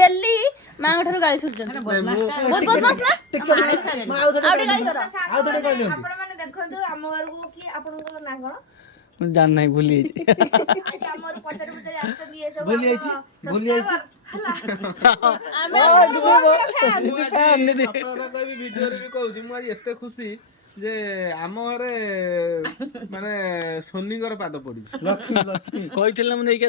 daily मां ठारू गाली सुजन बहुत बदमाश ना आपण माने देखंतु हम घर को कि आपन को ना कोन जान नहीं भूली आज हमर पचर पचर आत भी ए सब भूली आइछि हला वीडियो रे भी कहूची मु आज एते खुशी जे आम घरे माने सोनीगर पाद पड़ी लक्ष्मी लक्ष्मी कहिथिला म नै के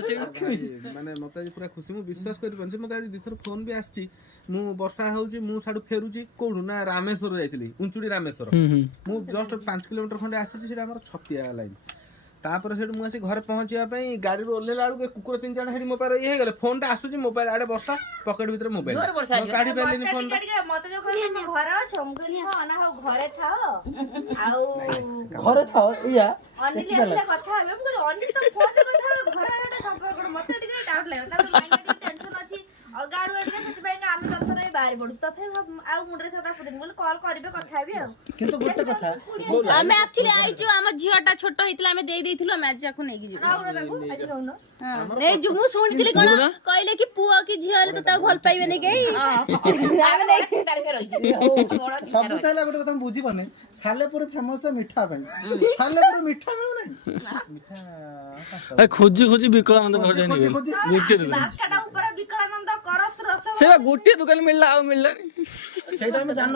माने मते आज पूरा खुशी मु विश्वास करि पन मते आज दिथर फोन भी आछि मु वर्षा होउची मु साडू फेरुची कोडू ना रामेश्वर जाइथिली उंचुडी रामेश्वर मु जस्ट 5 किलोमीटर खंडे आछि सेटा हमर छपिया लाइन तापर सेठ मु आसी घर पहुंचिया पई गाड़ी रो ओल्हेला आलु के कुकुर तीन जण हेडी मोबाइल ये हे गेले फोन टा आसुची मोबाइल आडे वर्षा पॉकेट भीतर मोबाइल काढी पेलिनी फोन टा मते जो कोन घर छमकनी हो ना हो घरे थाओ आउ घरे थाओ इया अनिल असले कथा हम को अनिल तो फोन पे कथा घर आडे संपर्क मते टिके डाउट लागला त माइंड में टेंशन अछि और गाड़ वाड़ के सेति पई हम तथरे बाहर पडु तथे आउ मुंडरे सदा पुदिन बोल कॉल करिवे कथा भी आ किंतु गोटे कथा हम एक्चुअली आइचु हम झियाटा छोट हितला हम देई देइथिलो मैच जाकू नै कि नै जो मु सुनिथिली कोन कहले कि पुआ की झिया ले त ता भल पाइबे नै के हम नै तारे से रहि सब ताला गोटे कथा बुझी बने सालेपुर फेमस मिठा पे सालेपुर मिठा मिलो नै ए खोजी खोजी विकलानंद घर जानी गेल गुटे दुकान बास्काटा ऊपर विकलानंद करस रस सेवा गुटे दुकान मिलला आ मिलला सेटा हम जानन